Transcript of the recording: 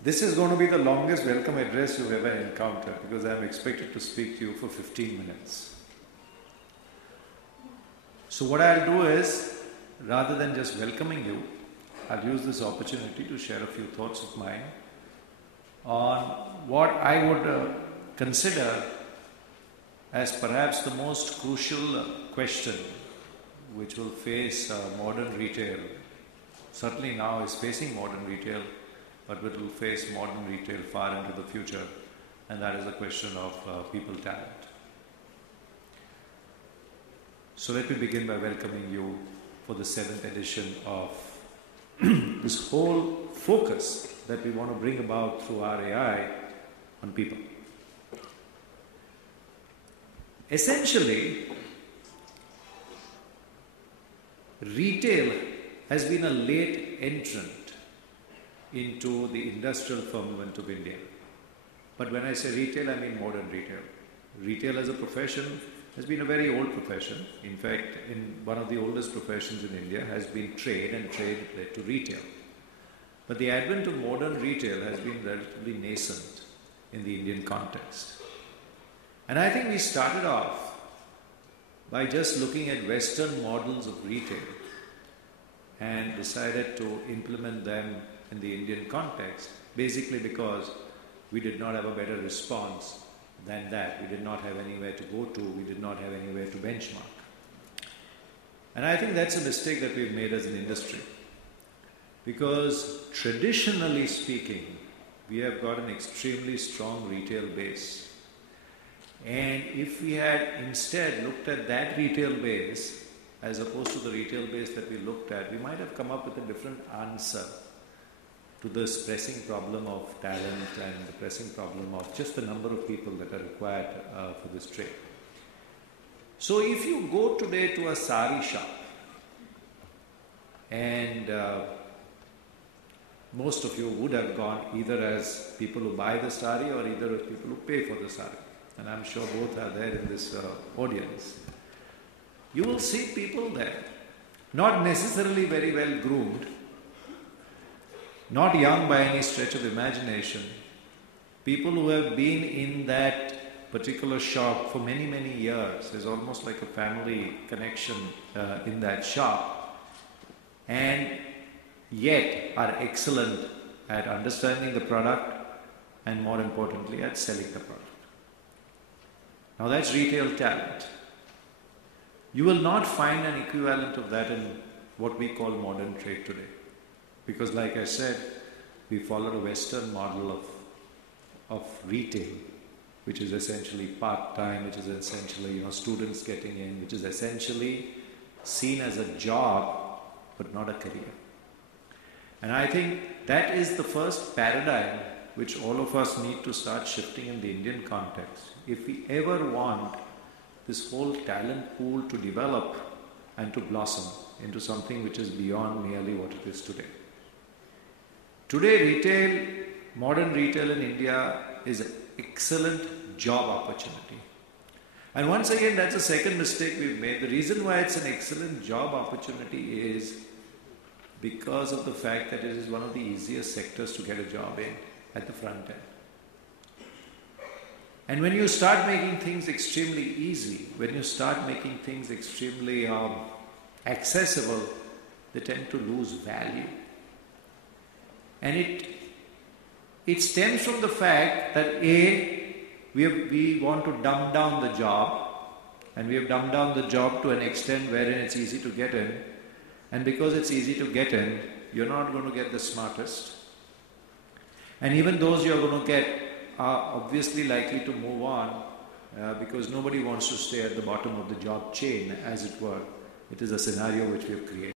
This is going to be the longest welcome address you've ever encountered because I'm expected to speak to you for 15 minutes. So what I'll do is, rather than just welcoming you, I'll use this opportunity to share a few thoughts of mine on what I would consider as perhaps the most crucial question which will face modern retail. Certainly now is facing modern retail, but it will face modern retail far into the future, and that is the question of people talent. So let me begin by welcoming you for the 7th edition of this whole focus that we want to bring about through our AI on people. Essentially, retail has been a late entrant into the industrial firmament of India. But when I say retail, I mean modern retail. Retail as a profession has been a very old profession. In fact, in one of the oldest professions in India has been trade, and trade led to retail. But the advent of modern retail has been relatively nascent in the Indian context. And I think we started off by just looking at Western models of retail and decided to implement them in the Indian context, basically because we did not have a better response than that. We did not have anywhere to go to, we did not have anywhere to benchmark. And I think that's a mistake that we've made as an industry. Because traditionally speaking, we have got an extremely strong retail base. And if we had instead looked at that retail base, as opposed to the retail base that we looked at, we might have come up with a different answer to this pressing problem of talent and the pressing problem of just the number of people that are required for this trade. So if you go today to a sari shop, and most of you would have gone either as people who buy the sari or either as people who pay for the sari, and I'm sure both are there in this audience, you will see people there, not necessarily very well groomed, not young by any stretch of imagination, people who have been in that particular shop for many, many years. There's almost like a family connection in that shop, and yet are excellent at understanding the product and, more importantly, at selling the product. Now that's retail talent. You will not find an equivalent of that in what we call modern trade today. Because like I said, we follow a Western model of retail, which is essentially part-time, which is essentially students getting in, which is essentially seen as a job but not a career. And I think that is the first paradigm which all of us need to start shifting in the Indian context. If we ever want this whole talent pool to develop and to blossom into something which is beyond merely what it is today. Today, modern retail in India is an excellent job opportunity. And once again, that's a second mistake we've made. The reason why it's an excellent job opportunity is because of the fact that it is one of the easiest sectors to get a job in at the front end. And when you start making things extremely easy, when you start making things extremely accessible, they tend to lose value. And it stems from the fact that we want to dumb down the job, and we have dumbed down the job to an extent wherein it's easy to get in, and because it's easy to get in, you're not going to get the smartest. And even those you're going to get are obviously likely to move on because nobody wants to stay at the bottom of the job chain, as it were. It is a scenario which we have created.